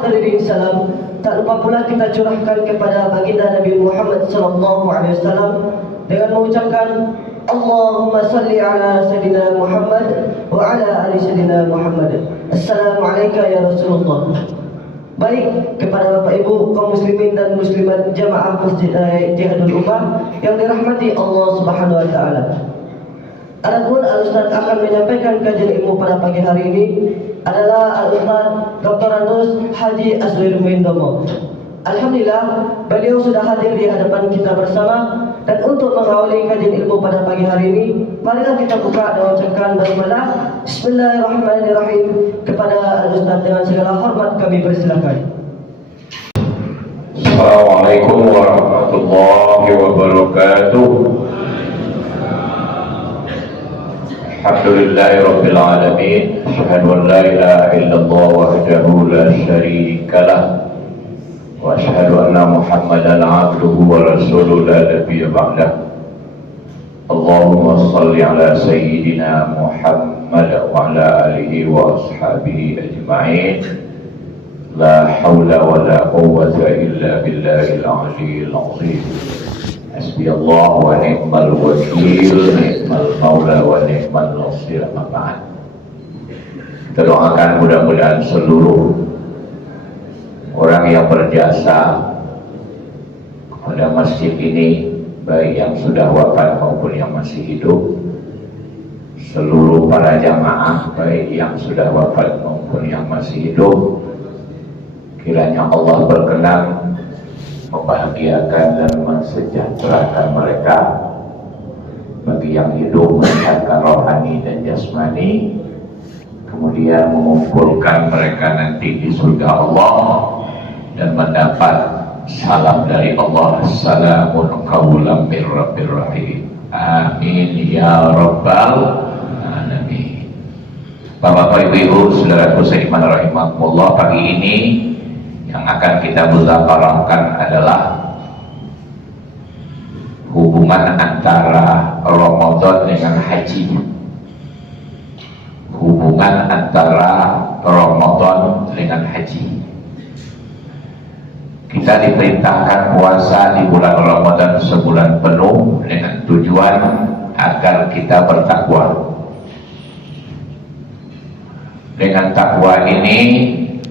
Salam. Tak lupa pula kita curahkan kepada baginda Nabi Muhammad SAW dengan mengucapkan Allahumma salli ala Sayyidina Muhammad wa ala ali Sayyidina Muhammad. Assalamualaikum ya Rasulullah. Baik, kepada Bapak Ibu kaum muslimin dan muslimat jamaah Masjid Ittihadul Ummah yang dirahmati Allah Subhanahu wa taala. Adapun Al-Ustaz akan menyampaikan kajian ilmu pada pagi hari ini adalah Al-Ustaz Dr. Anus Haji Azwir Windomo. Alhamdulillah, beliau sudah hadir di hadapan kita bersama. Dan untuk mengawali kajian ilmu pada pagi hari ini, marilah kita buka dengan ucapan basmalah. Bismillahirrahmanirrahim. Kepada Al-Ustaz dengan segala hormat kami persilakan. Assalamualaikum warahmatullahi wabarakatuh. Alhamdulillahi rabbil alamin. Asyhadu an la ilaha illallah wahdahu la syarika lah. Wa asyhadu anna Muhammadan abduhu wa rasuluhu la nabiyya ba'dah. Allahumma shalli ala sayyidina Muhammad wa ala alihi wa ashabihi ajma'in. La hawla wa la quwwata illa billahil aliyyil azim. Hasbiyallah wa ni'mal wakil, ni'mal maula wa ni'mal nasir. Amma. Kita doakan mudah-mudahan seluruh orang yang berjasa pada masjid ini, baik yang sudah wafat maupun yang masih hidup, seluruh para jamaah baik yang sudah wafat maupun yang masih hidup, kiranya Allah berkenan membahagiakan dan mensejahterakan mereka. Bagi yang hidup meningkatkan rohani dan jasmani, kemudian mengumpulkan mereka nanti di surga Allah dan mendapat salam dari Allah, assalamun qawlan mir rabbir rahim. Amin ya rabbal alamin. Bapak Ibu, saudaraku seiman rahimakumullah, pagi ini yang akan kita muzakarahkan adalah hubungan antara Ramadan dengan haji. Hubungan antara Ramadan dengan haji. Kita diperintahkan puasa di bulan Ramadan sebulan penuh dengan tujuan agar kita bertakwa. Dengan takwa ini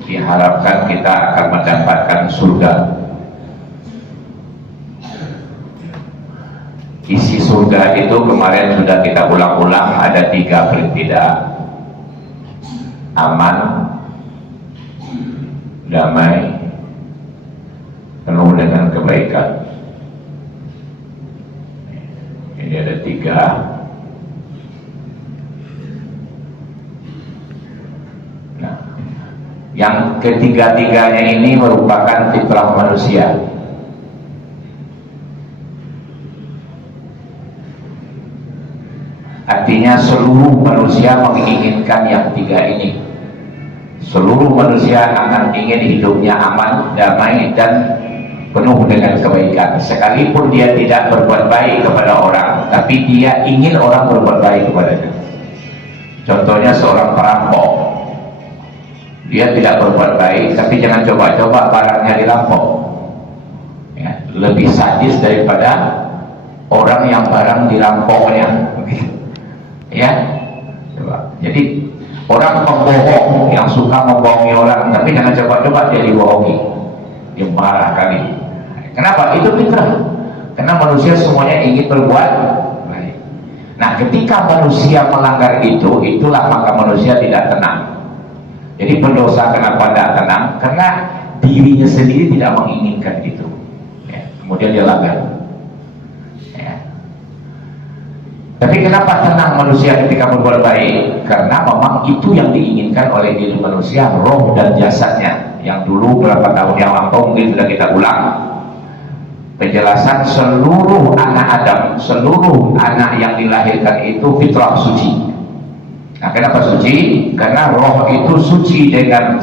diharapkan kita akan mendapatkan surga. Isi surga itu kemarin sudah kita ulang-ulang, ada 3 kriteria: aman, damai, penuh dengan kebaikan. Ini ada 3. Yang ketiga-tiganya ini merupakan fitrah manusia. Artinya seluruh manusia menginginkan yang 3 ini. Seluruh manusia akan ingin hidupnya aman, damai, dan penuh dengan kebaikan. Sekalipun dia tidak berbuat baik kepada orang, tapi dia ingin orang berbuat baik kepadanya. Contohnya seorang perampok, dia tidak berbuat baik, tapi jangan coba-coba barangnya dirampok. Ya, lebih sadis daripada orang yang barang dirampoknya. Ya, coba. Jadi orang pembohong yang suka membohongi orang, tapi jangan coba-coba dia dibohongi, dia marah kali. Kenapa? Itu fitrah. Karena manusia semuanya ingin berbuat baik. Nah, ketika manusia melanggar itu, itulah maka manusia tidak tenang. Jadi pendosa kenapa tidak tenang? Karena dirinya sendiri tidak menginginkan itu. Ya, kemudian dia langgar. Ya. Tapi kenapa tenang manusia ketika berbuat baik? Karena memang itu yang diinginkan oleh diri manusia, roh dan jasadnya. Yang dulu berapa tahun yang lampau mungkin sudah kita ulang. Penjelasan seluruh anak Adam, seluruh anak yang dilahirkan itu fitrah suci. Nah, kenapa suci? Karena roh itu suci dengan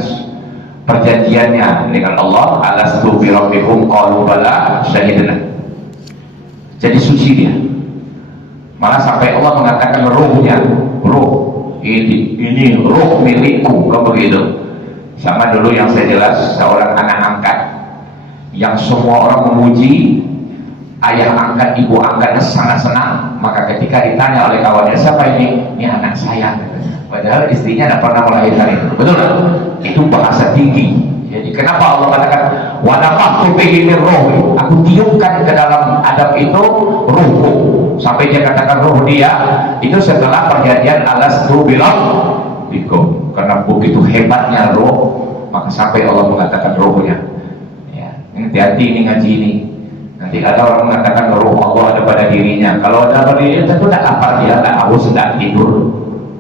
perjanjiannya dengan Allah. Alastu bi rabbikum qalu bala syahidna. Jadi suci dia. Malah sampai Allah mengatakan rohnya, roh ini roh milikku, kan begitu. Sama dulu yang saya jelas, seorang anak angkat yang semua orang memuji, ayah angkat, ibu angkatnya sangat senang. Maka ketika ditanya oleh kawannya, siapa ini? Ini anak saya. Padahal istrinya tidak pernah melahirkan itu. Betul tak? Itu bahasa tinggi. Jadi kenapa Allah katakan wa nafakhtu fihi min ruhi? Aku tiupkan ke dalam Adam itu ruhku. Sampai dia katakan ruh dia itu setelah perjanjian alastu bikum. Karena begitu hebatnya roh, maka sampai Allah mengatakan rohnya. Ya, ini hati-hati ini ngaji ini. Nanti ada orang mengatakan roh Allah ada pada dirinya. Kalau ada pada dirinya tentu tak lapar dia, tak haus, tak tidur,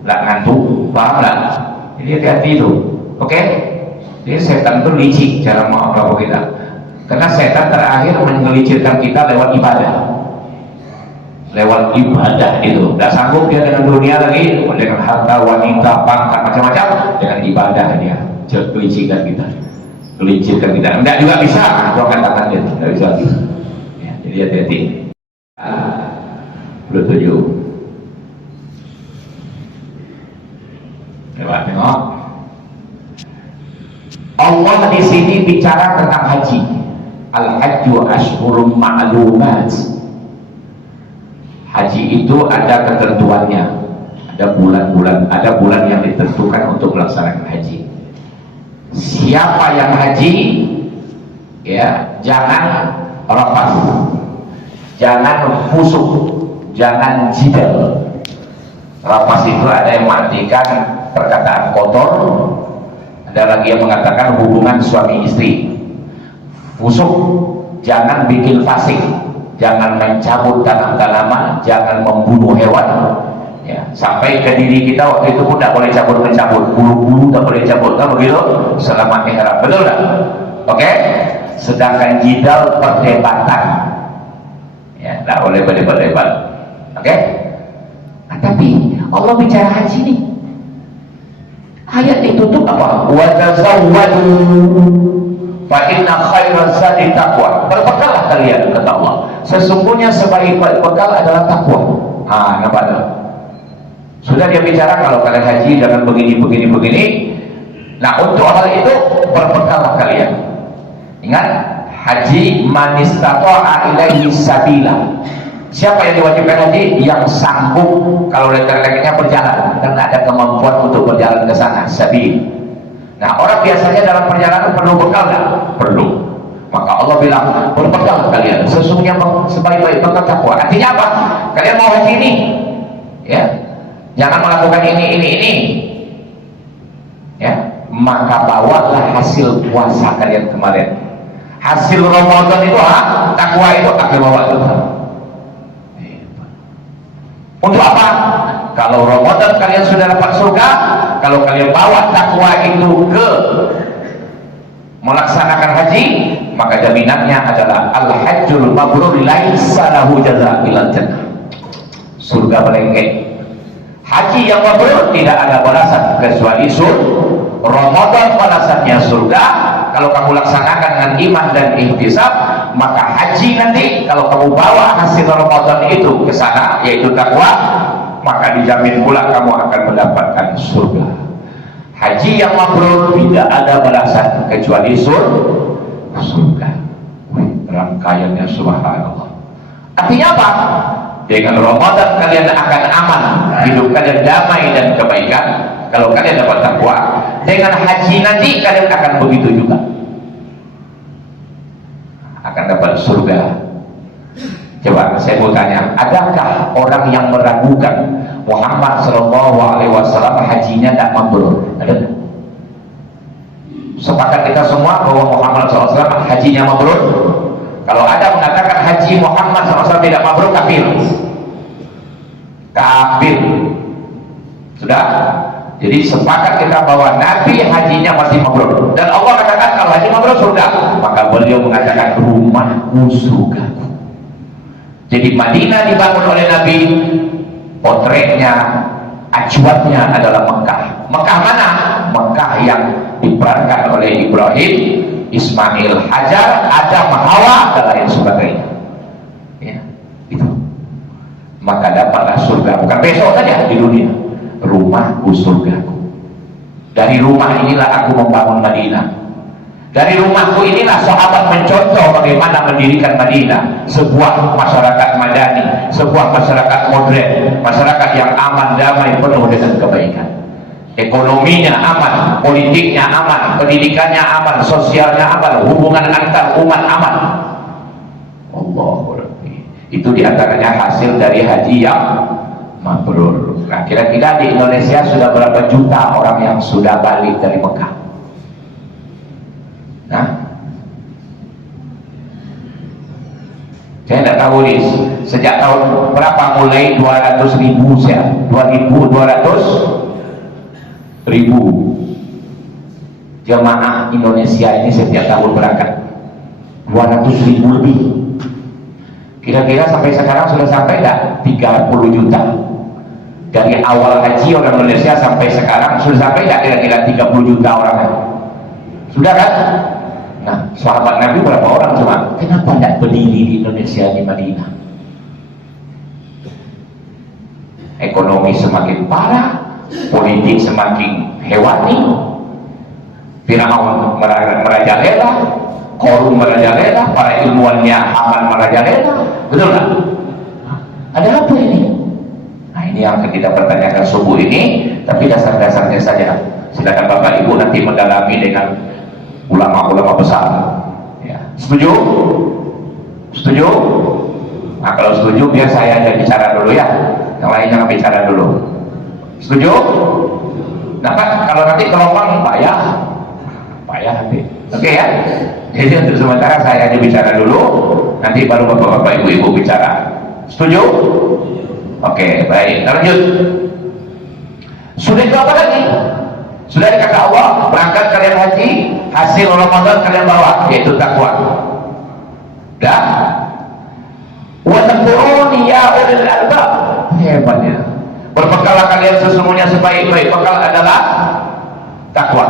tak ngantuk, paham tak? Jadi hati-hati itu. Oke? Jadi setan itu licik cara mengaku kita. Karena setan terakhir mengelicirkan kita lewat ibadah. Lewat ibadah itu, tidak sanggup dia dengan dunia lagi, dengan harta, wanita, pangkat, macam-macam. Dengan ibadah dia kelicirkan kita, enggak juga bisa, aku akan katakan dia tidak bisa lagi. Ya, jadi hati-hati. Belum tujuh. Lewat tengok. Allah di sini bicara tentang haji. Al-hajju ashhurum ma'lumat. Haji itu ada ketentuannya, ada bulan-bulan, ada bulan yang ditentukan untuk melaksanakan haji. Siapa yang haji, ya jangan rapas, jangan fusuk, jangan jidal. Rapas itu ada yang mengartikan perkataan kotor, ada lagi yang mengatakan hubungan suami istri. Fusuk, jangan bikin fasik, jangan mencabut tanam-tanaman, jangan membunuh hewan. Ya, sampai ke diri kita waktu itu pun tidak boleh cabut-mencabut, bulu-bulu tidak boleh cabut, kan begitu? Selama ihram, betul tak? Oke? Sedangkan jidal perdebatan, ya, tidak boleh berdebat-debat. Oke? Nah, tapi Allah bicara haji nih. Ayat ditutup apa? Wa tazawwadu fa inna khairaz zadi taqwa. Berbekallah kalian, kata Allah. Sesungguhnya sebaik-baik bekal adalah takwa. Nampak tak? Sudah dia bicara kalau kalian haji jangan begini. Nah, untuk hal itu berbekallah kalian. Ingat, haji man istata'a ilaihi sabila. Siapa yang diwajibkan haji? Yang sanggup kalau laki-lakinya berjalan dan ada kemampuan untuk berjalan ke sana, sabil. Nah, orang biasanya dalam perjalanan perlu bekal tak? Perlu. Maka Allah bilang, berbekal kalian. Sesungguhnya sebaik-baik bekal takwa. Artinya apa? Kalian mau haji ini, ya, jangan melakukan ini. Ya, maka bawalah hasil puasa kalian kemarin. Hasil Ramadan itu, takwa itu akan bawa Tuhan. Untuk apa? Kalau Ramadan kalian sudah dapat surga, kalau kalian bawa takwa itu ke melaksanakan haji, maka jaminannya adalah al-hajjul mabrur laisa lahu jazaa ilal jannah. Surga melengket. Haji yang mabrur tidak ada balasan kecuali surga. Ramadan balasannya surga. Kalau kamu laksanakan dengan iman dan ihtisab, maka haji nanti kalau kamu bawa hasil Ramadan itu ke sana, yaitu takwa, maka dijamin pula kamu akan mendapatkan surga. Haji yang mabrur tidak ada balasan kecuali surga. Rangkaiannya subhanallah. Artinya apa? Dengan Ramadan kalian akan aman, hidup kalian damai dan kebaikan. Kalau kalian dapat takwa, dengan haji nanti kalian akan begitu juga, akan dapat surga. Coba saya mau tanya, adakah orang yang meragukan Muhammad SAW hajinya tidak mabrur? Ada? Sepakat kita semua bahwa Muhammad SAW hajinya mabrur? Kalau ada mengatakan haji Muhammad SAW tidak mabrur, kafir. Sudah? Jadi sepakat kita bahwa Nabi hajinya masih mabrur. Dan Allah katakan kalau haji mabrur surga. Maka beliau mengatakan rumahku surgaku. Jadi Madinah dibangun oleh Nabi, potretnya, acuannya adalah Mekah. Mekah mana? Mekah yang diperankan oleh Ibrahim, Ismail, Hajar, Adam, Hawa, dan lain sebagainya. Ya, itu. Maka dapatlah surga. Bukan besok saja di dunia. Rumahku surgaku. Dari rumah inilah aku membangun Madinah. Dari rumahku inilah sahabat mencontoh bagaimana mendirikan Madinah, sebuah masyarakat madani, sebuah masyarakat modern, masyarakat yang aman, damai, penuh dengan kebaikan. Ekonominya aman, politiknya aman, pendidikannya aman, sosialnya aman, hubungan antar umat aman. Allahu Akbar. Itu diantaranya hasil dari haji yang mabrur. Nah, kira-kira di Indonesia sudah berapa juta orang yang sudah balik dari Mekah? Nah, saya tidak tahu nih, sejak tahun berapa mulai 200.000 ya? 200.000 jemaah Indonesia ini setiap tahun berangkat, 200.000 lebih. Kira-kira sampai sekarang sudah sampai tidak? 30 juta. Dari awal haji orang Indonesia sampai sekarang sudah sampai tidak kira-kira 30 juta orang? Sudah kan? Nah, sahabat Nabi berapa orang cuma? Kenapa tidak berdiri di Indonesia, di Madinah? Ekonomi semakin parah, politik semakin hewani, Firaun merajalela, Korun merajalela, para ilmuwannya Haman merajalela, betul nggak? Ada apa ini? Nah, ini yang kita pertanyakan subuh ini, tapi dasar-dasarnya saja. Silakan Bapak Ibu nanti mendalami dengan ulama-ulama besar. Ya. Setuju? Setuju? Nah, kalau setuju biar saya aja bicara dulu ya, yang lain jangan bicara dulu. Setuju? Nah, kan kalau nanti gelombang payah nanti. Oke ya? Jadi untuk sementara saya aja bicara dulu, nanti baru bapak-bapak ibu-ibu bicara. Setuju? Oke, baik. Lanjut. Sudah itu apa lagi? Sudah dikata Allah, berangkat kalian haji, hasil Ramadan kalian bawa, yaitu takwa. Dan wa taquruni ya ulil albab. Hebatnya. Berbekallah kalian sesungguhnya sebaik-baik bekal adalah takwa.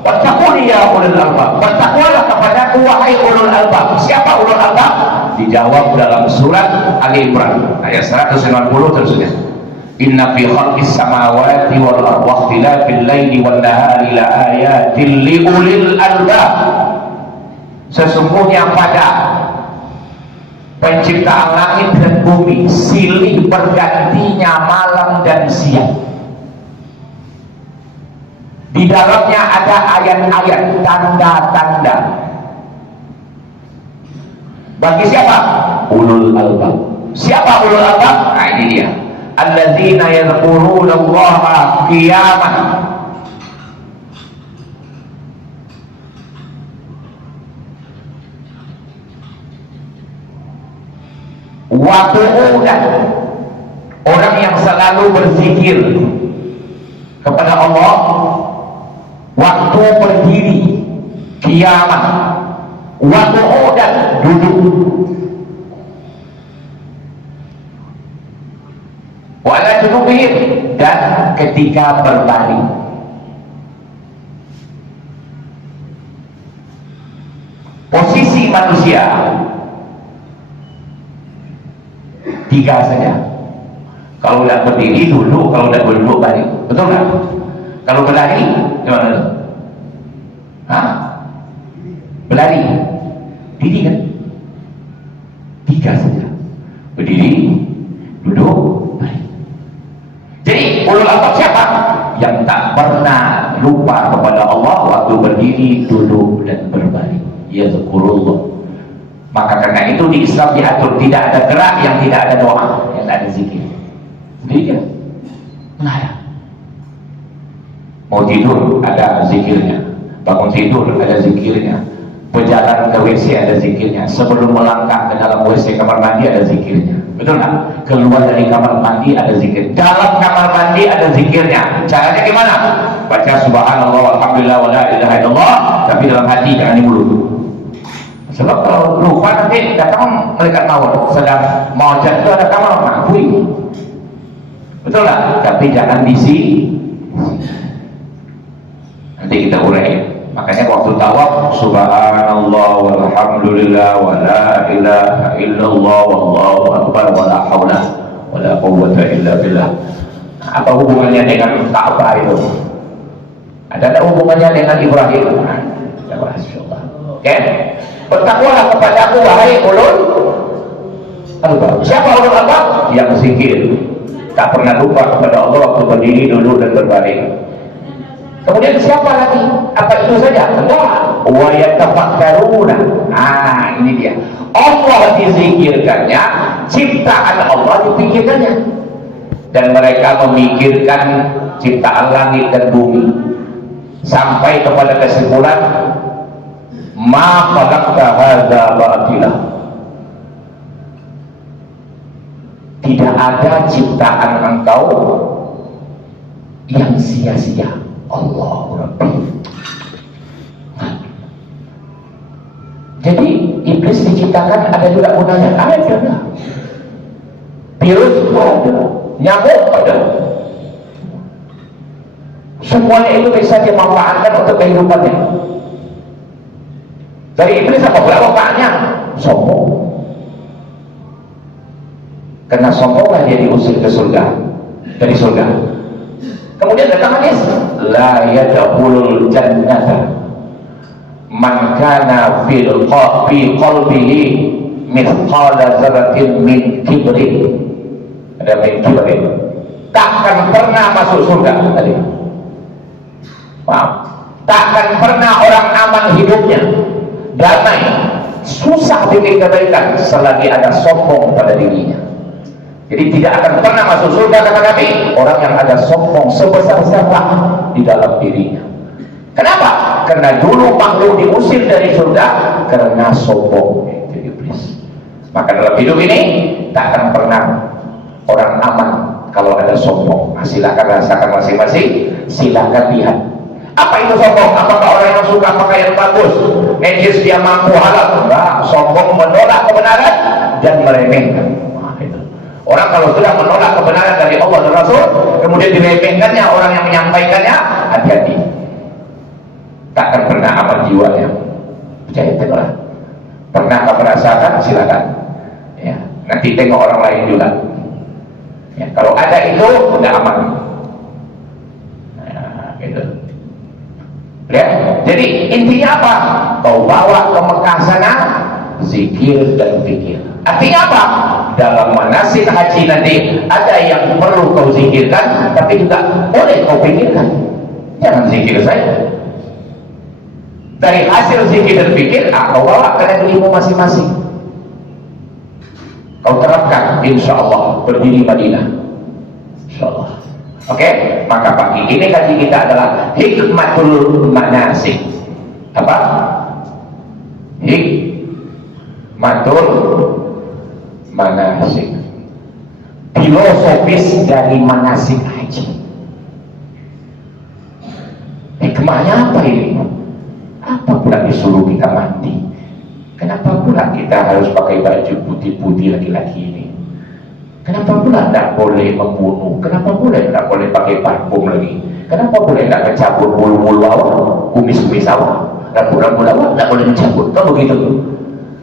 Wattaquni ya ulul albab. Bertakwalah kepadaku wahai ulul albab. Siapa ulul albab? Dijawab dalam surat Ali Imran ayat 190 terusnya. Inna fi khalqis samawati wal ardi wa ikhtilafil laili wan nahari la ayatin li ulil albab. Sesungguhnya pada penciptaan langit dan bumi, silih bergantinya malam dan siang, di dalamnya ada ayat-ayat, tanda-tanda. Bagi siapa? Ulul albab. Siapa ulul albab? Nah, ini dia. Alladzina yadhkuruna Allaha qiyaman wa qu'udan. Orang yang selalu berzikir kepada Allah waktu berdiri, kiamat, waktu dan duduk, wala junubihim, dan ketika berbaring. Posisi manusia tiga saja. Kalau udah berdiri dulu, kalau udah duduk baring, betul nggak? Kalau berlari gimana tuh? Hah? Berlari, diri kan? Tiga saja. Berdiri, duduk, baring. Jadi ulul albab siapa? Yang tak pernah lupa kepada Allah waktu berdiri, duduk dan berbaring. Yazkurullah. Maka karena itu di Islam diatur tidak ada gerak yang tidak ada doa, yang tidak ada zikir. Zikir, nggak ada. Mau tidur ada zikirnya, bangun tidur ada zikirnya, berjalan ke WC ada zikirnya, sebelum melangkah ke dalam WC kamar mandi ada zikirnya, betul nggak? Keluar dari kamar mandi ada zikir, dalam kamar mandi ada zikirnya. Caranya gimana? Baca subhanallah walhamdulillah wala ilaha illallah, tapi dalam hati, jangan di mulut. Sebab kalau lupa nanti datang malaikat maut, sedang mau jatuh ada kamar mandi, betul nggak? Tapi jangan diisi. Nanti kita urai. Makanya waktu tawaf subhanallah walhamdulillah wala ilaha illallah wallahu akbar wala haula wala quwwata illa billah. Apa hubungannya dengan Ka'bah itu? Ada hubungannya dengan Ibrahim? Ya, Rasulullah. Oke? Bertakwalah kepada aku wahai ulul albab. Siapa ulul albab? Yang zikir, tak pernah lupa kepada Allah waktu berdiri, duduk dan berbaring. Kemudian siapa lagi? Apa itu saja? Enggak. Wa yatafakkaruna. Ini dia. Allah dizikirkannya, ciptaan Allah dipikirkannya. Dan mereka memikirkan ciptaan langit dan bumi sampai kepada kesimpulan ma khalaqta hadza batila. Tidak ada ciptaan engkau yang sia-sia. Allahu Rabbi. Jadi iblis diciptakan ada juga gunanya. Ada. Virus ada, nyamuk ada. Semuanya itu bisa dimanfaatkan untuk kehidupannya. Dari iblis apa pula manfaatnya? Sombong. Karena sombonglah dia diusir ke surga, dari surga. Kemudian datang hadis, la yadkhulul jannata man kana fi qalbihi mithqala dzarratin min kibrin. Ada min kibrin. Takkan pernah masuk surga tadi. Maaf. Takkan pernah orang aman hidupnya, damai, susah bikin kebaikan selagi ada sombong pada dirinya. Jadi tidak akan pernah masuk surga kata Nabi orang yang ada sombong sebesar-besar di dalam dirinya. Kenapa? Karena dulu makhluk diusir dari surga karena sombong, itu iblis. Maka dalam hidup ini tak akan pernah orang aman kalau ada sombong. Silakan rasakan masing-masing, silakan lihat. Apa itu sombong? Apakah orang yang suka pakaian bagus, medis dia mampu halal? Enggak, sombong menolak kebenaran dan meremehkan. Orang kalau sudah menolak kebenaran dari Allah dan Rasul, kemudian diremehkannya orang yang menyampaikannya, hati-hati. Takkan pernah aman jiwanya. Percaya tengoklah. Pernahkah merasakan? Silakan. Ya, nanti tengok orang lain juga. Ya, kalau ada itu, udah aman. Nah, gitu. Ya, jadi intinya apa? Kau bawa ke Mekah sana, zikir dan fikir. Artinya apa? Dalam manasik haji nanti ada yang perlu kau zikirkan, tapi juga boleh kau pikirkan. Jangan zikir saja. Dari hasil zikir dan pikir, kau bawa ke negerimu masing-masing. Kau terapkan, insya Allah berdiri Madinah. Insya Allah. Oke, maka pagi ini kaji kita adalah hikmatul manasik. Apa? Hikmatul manasik, filosofis dari manasik haji. Hikmahnya apa ini? Apa pula disuruh kita mandi? Kenapa pula kita harus pakai baju putih-putih laki-laki ini? Kenapa pula tidak boleh membunuh? Kenapa pula tidak boleh pakai parfum lagi? Kenapa pula tidak mencabut bulu-bulu awak, kumis-kumis awak, rambut-rambut awak tidak boleh mencabut? Kan begitu?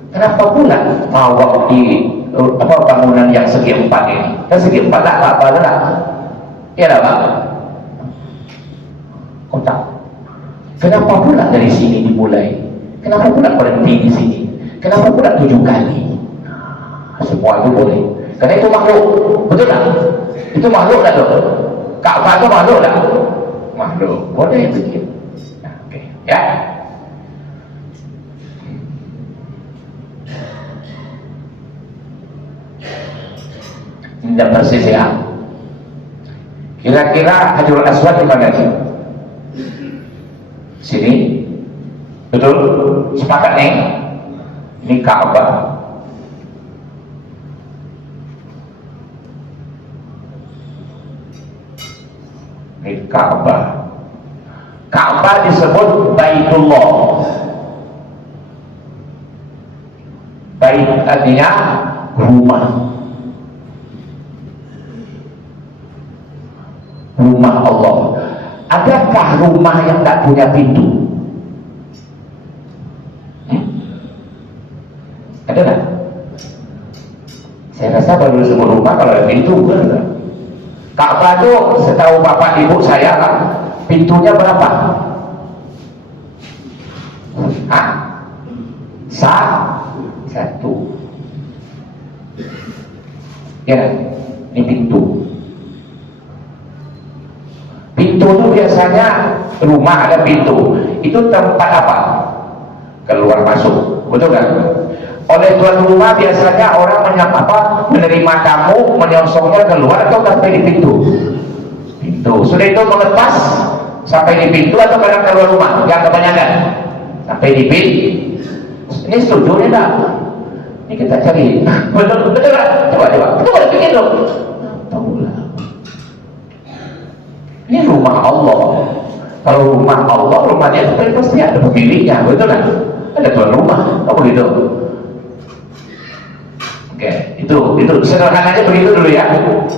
Kenapa pula tawaf di bangunan yang segi empat ini? Kan segi empat lah, apa lah? Ya lah, Pak. Kontak. Kenapa pula dari sini dimulai? Kenapa pula berhenti di sini? Kenapa pula 7 kali? Semua itu boleh. Karena itu makhluk, betul tak? Itu makhluk tak tuh? Ka'bah itu makhluk tak? Makhluk, boleh begitu. Nah, oke, ya. Tidak persis ya. Kira-kira Hajarul Aswad di mana nih? Sini, betul? Sepakat nih? Ini Ka'bah. Ini Ka'bah. Ka'bah disebut Baitullah. Bait artinya rumah. Rumah Allah. Adakah rumah yang tak punya pintu? Ada tak? Saya rasa baru disebut rumah kalau ada pintu. Ka'bah itu setahu bapak ibu saya lah, pintunya berapa? Satu. Ya, ini pintu. Pintu itu biasanya rumah ada pintu. Itu tempat apa? Keluar masuk, betul kan? Oleh tuan rumah biasanya orang menerima tamu, menyongsongnya keluar atau sampai di pintu. Sudah itu melepas sampai di pintu atau kadang keluar rumah? Yang kebanyakan sampai di pintu. Ini setuju ya tak? Ini kita cari. Betul lah. Coba. Kita boleh bikin dong. Tahu lah. Ini rumah Allah. Kalau rumah Allah, rumahnya pasti ada pemiliknya, betul kan? Ada tuan rumah, apa gitu? Oke, itu sederhananya begitu dulu ya.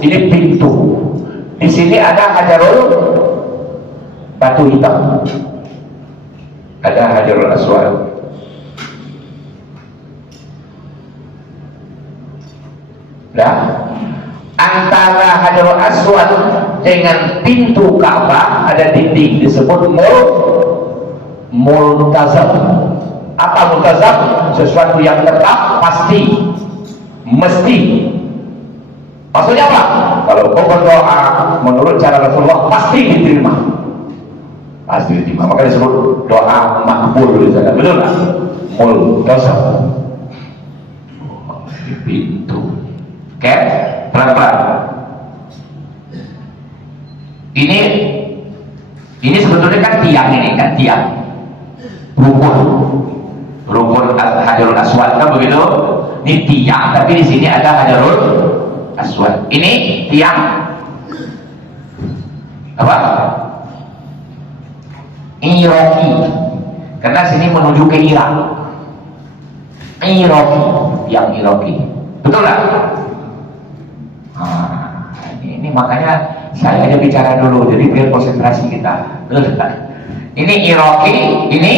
Ini pintu. Di sini ada hajarul batu hitam. Ada hajarul aswad. Nah, antara hajarul aswad dengan pintu Ka'bah ada dinding disebut multazam. Apa multazam? Sesuatu yang tetap, pasti, mesti. Maksudnya apa? Kalau kau berdoa menurut cara Rasulullah pasti diterima. Pasti diterima. Maka disebut doa makbul di sana. Betul nggak? Multazam. Pintu. Oke, pelan-pelan. Ini sebetulnya kan tiang, ini kan tiang rukun hajarul aswad kan begitu. Ini tiang, tapi di sini ada hajarul aswad. Ini tiang apa? Iraqi, karena sini menuju ke Irak. Iraqi, yang Iraqi, betul lah. Ini makanya saya aja bicara dulu, jadi biar konsentrasi kita. Ini Iraqi, ini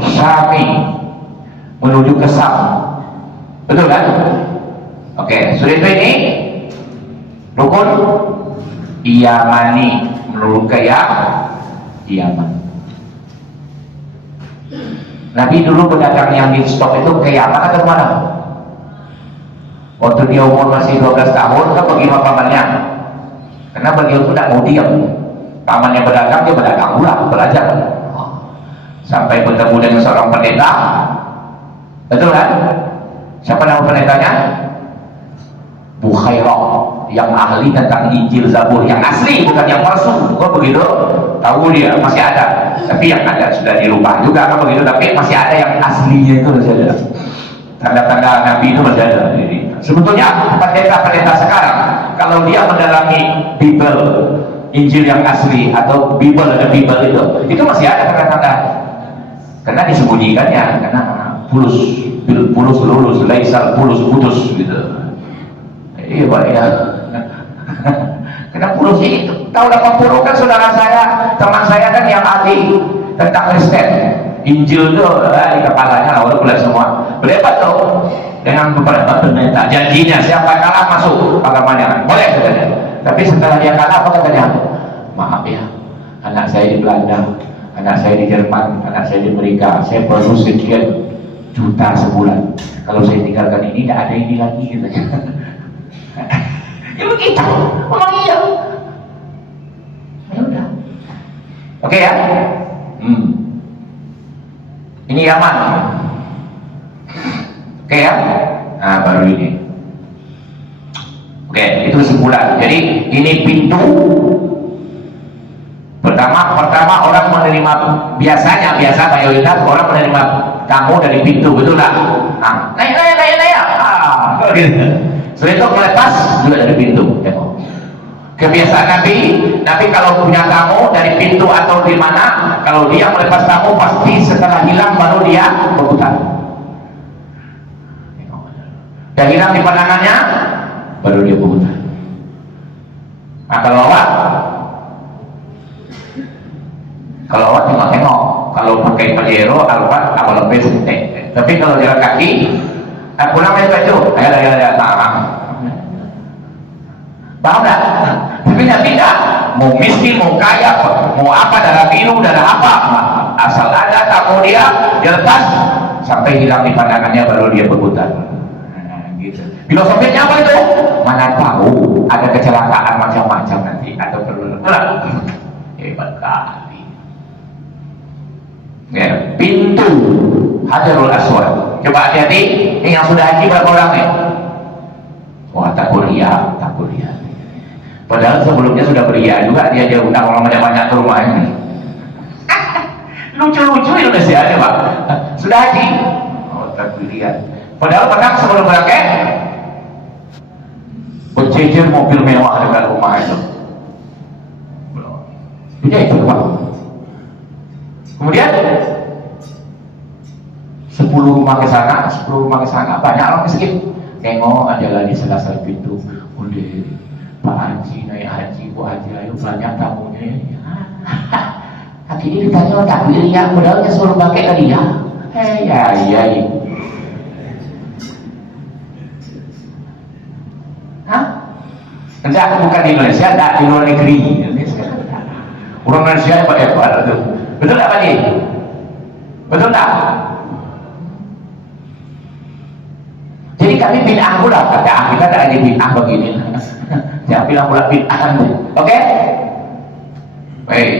Syami, menuju ke Sam, betul kan? Oke, sudah itu ini rukun Yamani, menuju ke Yaman. Nabi dulu berdagang yang di stok itu ke Yaman atau kemana? Waktu dia umur masih 12 tahun, kan pergi sama pamannya. Karena beliau itu tidak mau diam. Pamannya berdagang, dia berdagang pula, belajar. Sampai bertemu dengan seorang pendeta. Betul kan? Siapa nama pendetanya? Bukhairah, yang ahli tentang Injil Zabur, yang asli, bukan yang palsu. Kok begitu? Tahu dia, masih ada. Tapi yang ada sudah dirubah juga, kan begitu. Tapi masih ada yang aslinya itu masih ada. Tanda-tanda Nabi itu masih ada. Jadi, sebetulnya pendeta-pendeta sekarang, kalau dia mendalami Bible, Injil yang asli atau Bible ada Bible itu masih ada tanda-tanda. Karena disembunyikannya, karena pulus lulus, laisal pulus putus gitu. Iya Pak ya. Karena pulus itu tahun 80 kan saudara saya, teman saya kan yang ahli tentang Kristen. Injil itu di kepalanya lah, udah semua. Berdebat tuh dengan beberapa pendeta. Janjinya siapa kalah masuk agamanya, boleh katanya. Tapi setelah dia kalah apa katanya? Maaf ya, anak saya di Belanda, anak saya di Jerman, anak saya di Amerika, saya produksi sekian juta sebulan. Kalau saya tinggalkan ini, tidak ada ini lagi katanya. Ya begitu, memang iya. Ya udah. Oke ya. Ini Yaman. Oke ya. Nah baru ini. Oke, itu kesimpulan. Jadi ini pintu. Pertama orang menerima, biasa mayoritas orang menerima tamu dari pintu, betul lah. Nah, naik. Gitu. Setelah itu melepas juga dari pintu. Kebiasaan Nabi kalau punya tamu dari pintu atau di mana, kalau dia melepas tamu pasti setelah hilang baru dia berputar. Dan hilang di pandangannya, baru dia berputar. Nah kalau awak tengok, kalau pakai pajero, alpat, awal lebih sentek. Tapi kalau jalan kaki, pulang main baju, ayo, paham tak? Tapi tidak, mau miskin, mau kaya, mau apa, darah biru, darah apa, asal ada tamu dia lepas sampai hilang di pandangannya baru dia berputar. Gitu. Filosofinya apa itu? Mana tahu ada kecelakaan macam-macam nanti atau perlu hebat kali. Ya, pintu Hajarul Aswad. Coba hati-hati, ini yang sudah haji berapa orang nih? Wah, tak kuliah. Padahal sebelumnya sudah beria juga, dia aja undang orang banyak-banyak ke rumahnya. Lucu-lucu Indonesia aja Pak. Sudah haji. Oh, tak kuliah. Padahal pernah sebelum berangkat berjejer mobil mewah dekat rumah itu. Punya itu Pak. Kemudian 10 rumah ke sana, banyak orang miskin. Nengok aja lagi selasar pintu. Udah Pak Haji naik haji, Bu Haji ayo banyak tamunya. Akhirnya ditanya tak pilih ya, modalnya suruh pakai tadi ya. Iya. Enggak, bukan di Indonesia, enggak di luar negeri. Orang Indonesia hebat itu. Betul tak Pak Haji? Betul tak? Jadi kami bid'ah pula, kata kita tak ada bid'ah begini. Jangan bilang pula bid'ah. Oke? Baik.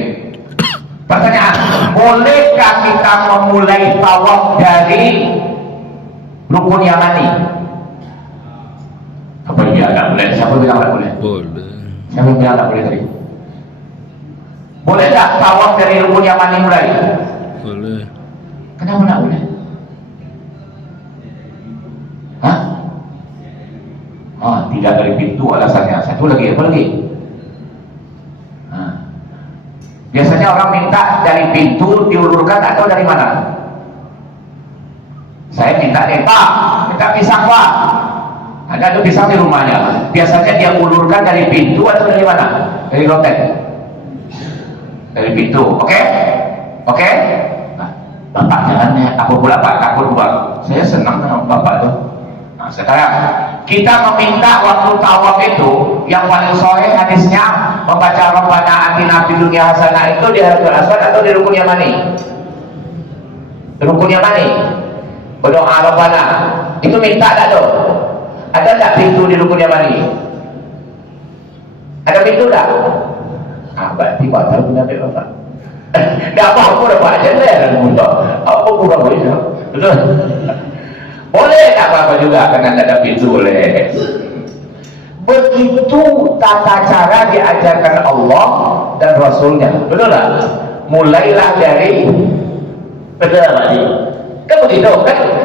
Pertanyaan, bolehkah kita memulai tawaf dari rukun Yamani? Apa dia tak boleh? Siapa bilang tak boleh? Boleh. Siapa bilang tak boleh tadi? Boleh tak tawaf dari rukun Yamani mulai? Boleh. Kenapa tak boleh? Hah? Tidak dari pintu alasannya. Satu lagi, apa lagi? Biasanya orang minta dari pintu diulurkan atau dari mana? Saya minta deh, Pak, minta pisang Pak. Ada pisang di rumahnya. Biasanya dia ulurkan dari pintu atau dari mana? Dari lotek. Dari pintu, oke? Oke? Bapak jangan aku pula Pak, takut Pak. Saya senang dengan Bapak tuh. Nah, sekarang kita meminta waktu tawaf itu yang paling sahih hadisnya membaca Rabbana atina fid dunya hasanah itu di Hajarul Aswad atau di rukun Yamani? Rukun Yamani. Berdoa Rabbana. Itu minta tak tuh? Ada tak pintu di rukun Yamani? Ada pintu tak? Berarti batal punya Bapak. Tidak apa-apa dah Pak, jangan apa kurang boleh. Betul? Boleh tak apa-apa juga, karena ada pintu boleh. Begitu tata cara diajarkan Allah dan Rasulnya, betul tak? Mulailah dari, betul tak Pak? Kan begitu,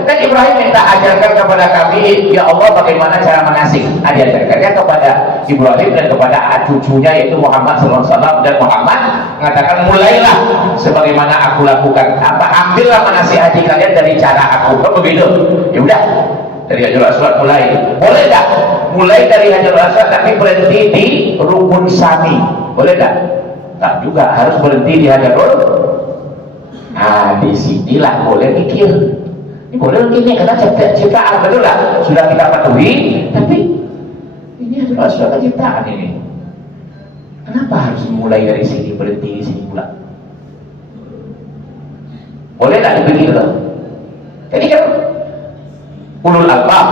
kan Ibrahim minta ajarkan kepada kami, ya Allah bagaimana cara manasik. Diajarkannya kepada Ibrahim dan kepada cucunya yaitu Muhammad SAW, dan Muhammad mengatakan mulailah sebagaimana aku lakukan. Ambillah manasik haji kalian dari cara aku. Kan begitu? Ya udah, dari Hajarul Aswad mulai. Boleh tak? Mulai dari Hajarul Aswad tapi berhenti di rukun Sami. Boleh tak? Tak juga, harus berhenti di Hajarul. Nah, disinilah boleh mikir. Ini boleh begini karena ciptaan, betul lah. Sudah kita patuhi, tapi ini adalah suatu ciptaan ini. Kenapa harus mulai dari sini, berhenti di sini pula? Boleh tak begitu? Jadi kan ulul albab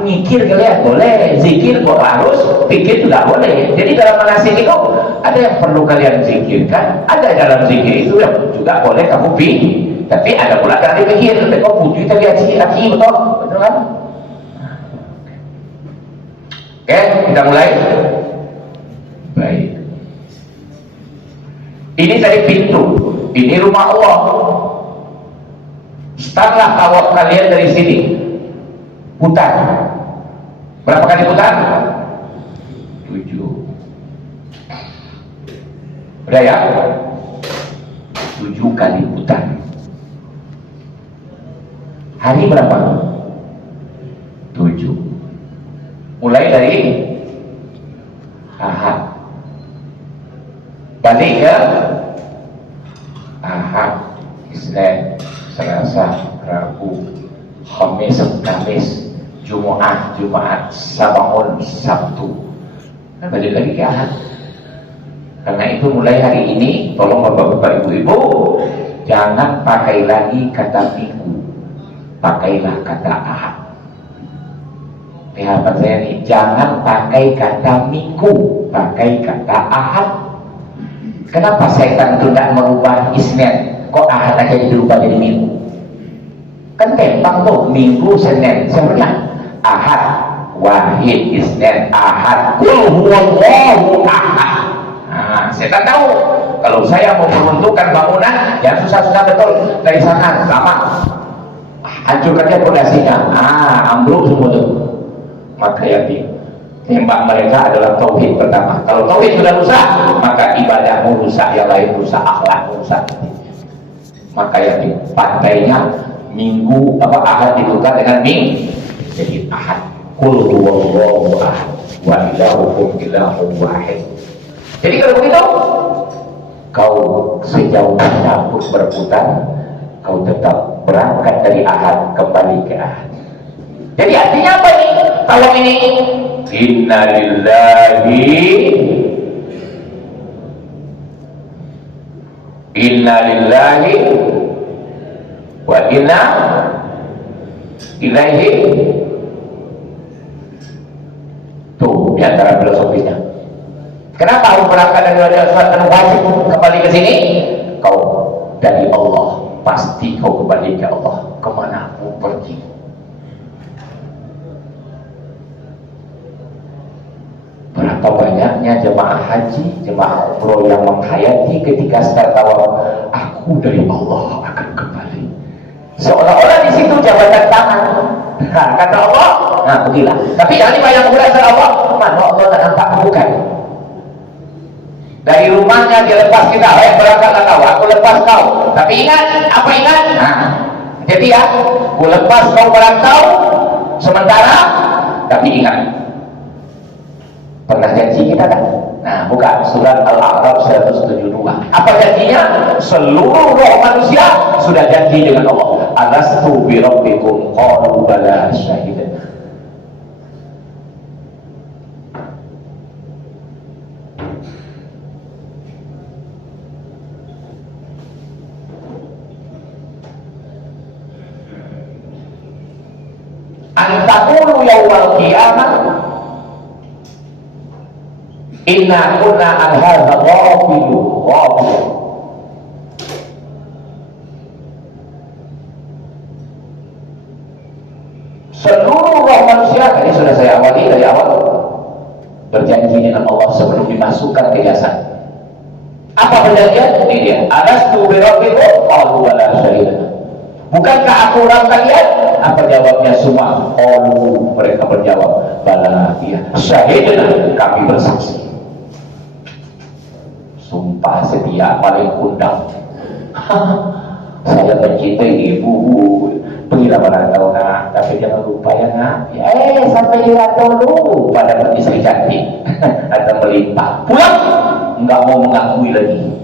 mikir kalian boleh, zikir kok harus, pikir juga boleh. Jadi dalam manasik itu ada yang perlu kalian zikirkan, ada dalam zikir itu yang juga boleh kamu pikir, tapi ada pula dari pikir. Tapi kau puji tadi haji betul, betul kan? Oke, kita mulai. Baik. Ini tadi pintu, ini rumah Allah. Startlah tawaf kalian dari sini. Putar. Berapa kali putar? 7. Udah ya? 7 kali putar. Hari berapa? 7. Mulai dari Ahad. Balik ke Ahad, Isnin, Selasa, Rabu, Khamis, Kamis, Jumat, Sabaun, Sabtu. Nah, balik lagi ke Ahad. Karena itu mulai hari ini, tolong bapak-bapak, ibu-ibu, jangan pakai lagi kata minggu, pakailah kata ahad. Lihat saya ini, jangan pakai kata minggu, pakai kata ahad. Kenapa setan itu tidak merubah Isnin, kok ahad aja dirubah jadi minggu? Kan gampang tuh, minggu, Senin, sebenarnya ahad, wahid, Isnin, ahad, kul huwallahu ahad. Nah, setan tahu kalau saya mau meruntuhkan bangunan yang susah-susah betul dari sana, lama hancurkan dia fondasinya, ambruk semua tuh. Maka yakin tembak mereka adalah tauhid pertama. Kalau tauhid sudah rusak, maka ibadahmu rusak, yang lain rusak, akhlakmu rusak. Maka yakin pantainya minggu ahad ditukar dengan ming, jadi ahad. Qul huwallahu ahad wa ilahukum ilahun wahid. Jadi kalau begitu, kau sejauh mana pun berputar, kau tetap berangkat dari ahad kembali ke ahad. Jadi artinya apa ini? Tolong ini, inna lillahi wa inna ilaihi. Tuh di antara filosofisnya. Kenapa harus berangkat dari dan wajib kembali ke sini? Kau dari Allah, pasti kau kembali ke Allah kemana pun pergi. Berapa banyaknya jemaah haji, jemaah umroh yang menghayati ketika start tawaf, aku dari Allah akan kembali. Seolah-olah di situ jabatan tangan. Nah, kata Allah, nah pergilah. Tapi jangan dibayang berasal Allah, mana Allah tak nampak, bukan. Dari rumahnya dia lepas kita, berangkatlah kau, aku lepas kau. Tapi ingat, apa ingat? Nah, jadi ya, aku lepas kau berantau sementara, tapi ingat, pernah janji kita kan? Nah, buka surat Al-A'raf 172. Apa janjinya? Seluruh roh manusia sudah janji dengan Allah. Alastu bi rabbikum qalu bala syahidna. Antaqulu yaumal qiyamah inna kunna an hadza ghafilun. Seluruh roh manusia, ini sudah saya awali dari awal, berjanji dengan Allah sebelum dimasukkan ke jasad. Apa perjanjian? Ini dia, alastu bi rabbikum qalu bala syahidna. Bukankah aku orang kalian? Apa jawabnya semua? Qalu, mereka berjawab, bala, iya, syahidna, kami bersaksi. Sumpah setia paling kundang. Saya mencintai ibu, pergilah merantau nak, tapi jangan lupa ya nak. Sampai di rantau dulu pada istri cantik atau melimpah. Pulang, nggak mau mengakui lagi.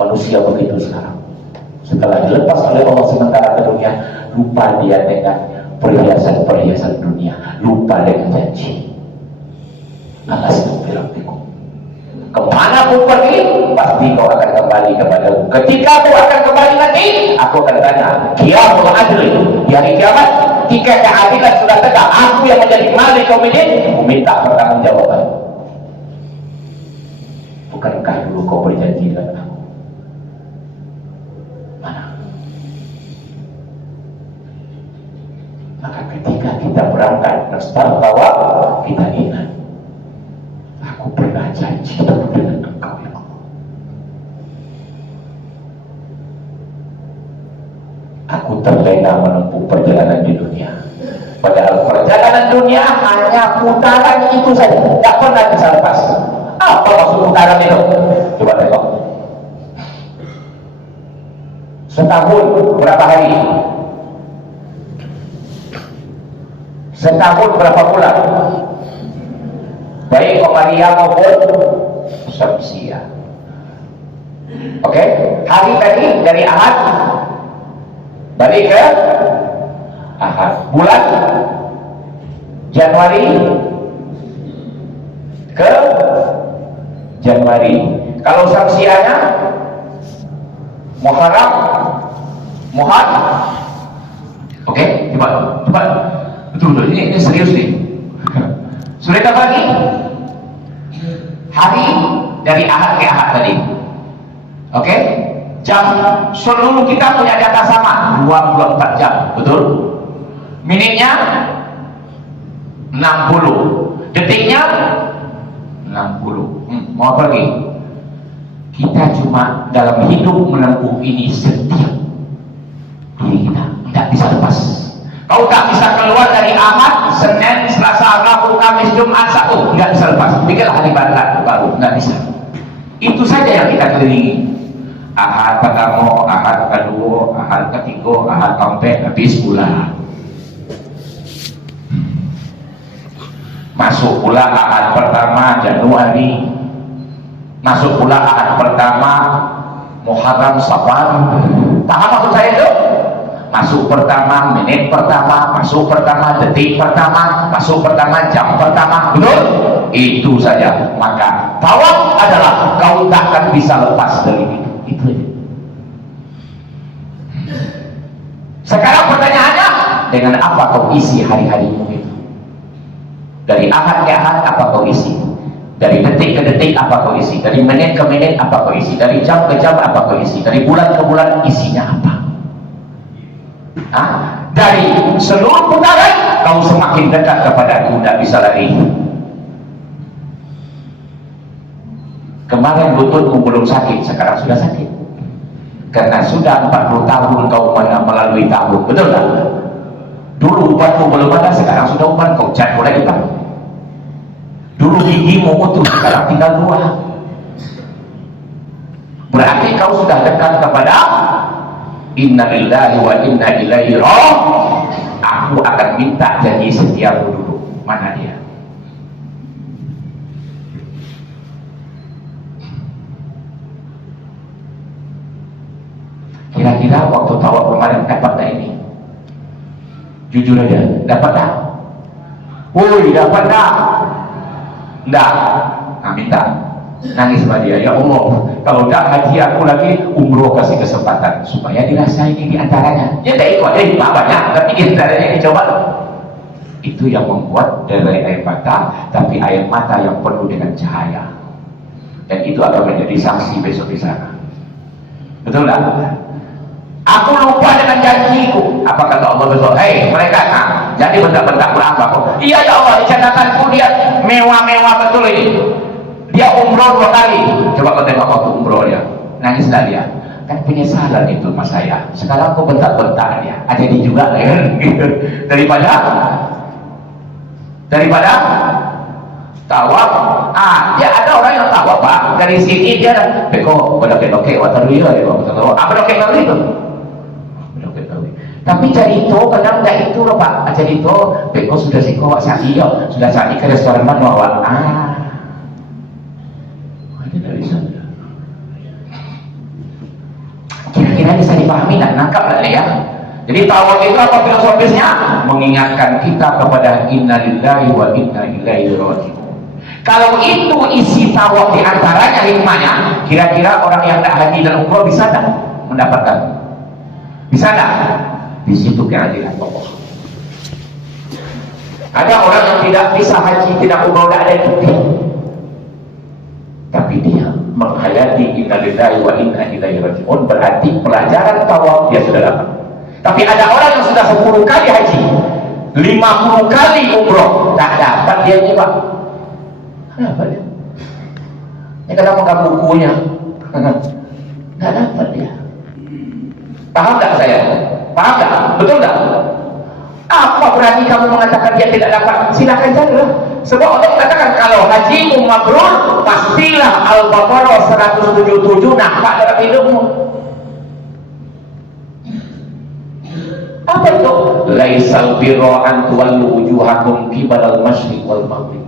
Manusia begitu sekarang. Setelah dilepas oleh Allah sementara ke dunia, lupa dia dengan perhiasan-perhiasan dunia, lupa dengan janji. Alastu bi rabbikum. Kemana pun pergi, pasti kau akan kembali kepadaku. Ketika kau akan kembali nanti, aku akan tanya, qiyamul adl, di hari kiamat, ketika keadilan sudah tegak, aku yang menjadi malik kaum ini, aku minta pertanggungjawaban. Bukankah dulu kau berjanji dengan aku? Mana? Maka ketika kita berangkat start tawaf, kita ingat, aku pernah janji dengan engkau ya Allah. Aku terlena menempuh perjalanan di dunia. Padahal perjalanan dunia hanya putaran itu saja, tidak pernah bisa lepas. Apa maksud putaran itu? Coba tengok. Setahun berapa hari? Setahun berapa bulan? Baik Qamariyah maupun Syamsiyah. Oke, hari tadi dari Ahad balik ke Ahad. Bulan Januari ke Januari. Kalau Syamsiyahnya Muharram, Muharram. Oke, coba. Betul, ini serius nih. Sudah dapat lagi? Hari dari Ahad ke Ahad tadi. Oke? Jam, seluruh kita punya data sama, 24 jam, betul? Menitnya 60, detiknya 60. Mau apa lagi? Kita cuma dalam hidup menempuh ini setiap diri kita, tidak bisa lepas. Kau tak bisa keluar dari Ahad, Senin, Selasa, Rabu, Kamis, Jumat, Sabtu, tidak bisa lepas. Bikinlah hari baru, tidak bisa. Itu saja yang kita kelilingi. Ahad pertama, Ahad kedua, Ahad ketiga, Ahad keempat, habis pula. Masuk pula Ahad pertama Januari, masuk pula Ahad pertama Muharram Safar. Paham maksud saya itu? Masuk pertama, menit pertama, masuk pertama, detik pertama, masuk pertama, jam pertama, betul? Itu saja. Maka tawaf adalah kau tak akan bisa lepas dari itu aja. Sekarang pertanyaannya, dengan apa kau isi hari-harimu itu? Dari Ahad ke Ahad apa kau isi? Dari detik ke detik apa kau isi? Dari menit ke menit apa kau isi? Dari jam ke jam apa kau isi? Dari bulan ke bulan isinya apa? Dari seluruh putaran kau semakin dekat kepada aku, tidak bisa lari. Kemarin lututmu belum sakit, sekarang sudah sakit karena sudah 40 tahun kau melalui tahun, betul tak? Dulu ubatmu belum ada, sekarang sudah ubat, kau cat mulai hitam. Dulu gigimu utuh, sekarang tinggal 2. Berarti kau sudah dekat kepada inna lillahi wa inna ilaihi raji'un. Aku akan minta janji setiamu dulu. Mana dia? Kira-kira waktu tawaf kemarin dapat tak ini? Jujur aja, dapat tak? Woi, dapat tak? Enggak. Nah, minta. Nangis sama dia, ya Allah, kalau tidak haji aku lagi, umroh kasih kesempatan supaya dirasain ini diantaranya. Ya tak ikut, banyak, tapi diantaranya dicoba. Itu yang membuat dari air mata, tapi air mata yang penuh dengan cahaya. Dan itu akan menjadi saksi besok di sana. Betul tak? Aku lupa dengan janjiku. Apa kata Allah besok? Hei mereka, jadi bentak-bentak berapa kok? Iya ya Allah, dicatatanku dia mewah-mewah betul ini. Dia umroh 2 kali. Coba kau tengok waktu umroh dia, nangislah dia. Kan penyesalan itu mas saya. Sekarang kau bentak-bentak dia. Jadi juga kan? daripada tawaf. Dia ada orang yang tawaf pak. Dari sini dia dah. Beko, beloke-loke, wataruya dia. Beloke ngeri itu. Tapi jadi itu kadang tidak itu loh pak. Jadi itu beko sudah siko saki yo, sudah saki ke restoran mana awak. Ada dari sana. Kira-kira bisa dipahami dan nangkap lah ya. Jadi tawaf itu apa filosofisnya? Mengingatkan kita kepada inna lillahi wa inna ilaihi raji'un. Kalau itu isi tawaf di antaranya hikmahnya, kira-kira orang yang tak haji dan umroh bisa tak mendapatkan? Bisa tak? Di situ kehadiran Allah. Ada orang yang tidak bisa haji, tidak umroh, tidak ada itu, tapi dia menghayati inna lillahi wa inna ilaihi raji'un, berarti pelajaran tawaf dia sudah dapat. Tapi ada orang yang sudah 10 kali haji, 50 kali umroh, tak dapat dia ini pak. Kenapa dia? Ini kenapa nggak bukunya? Nggak dapat dia. Paham tak saya? Paham tak? Betul tak? Apa berarti kamu mengatakan dia tidak dapat? Silakan saja. Sebab Allah katakan kalau hajimu mabrur, pastilah Al-Baqarah 177 nampak dalam hidupmu. Apa itu? Laisal birra an tuwallu wujuhakum qibalal masyriq wal maghrib.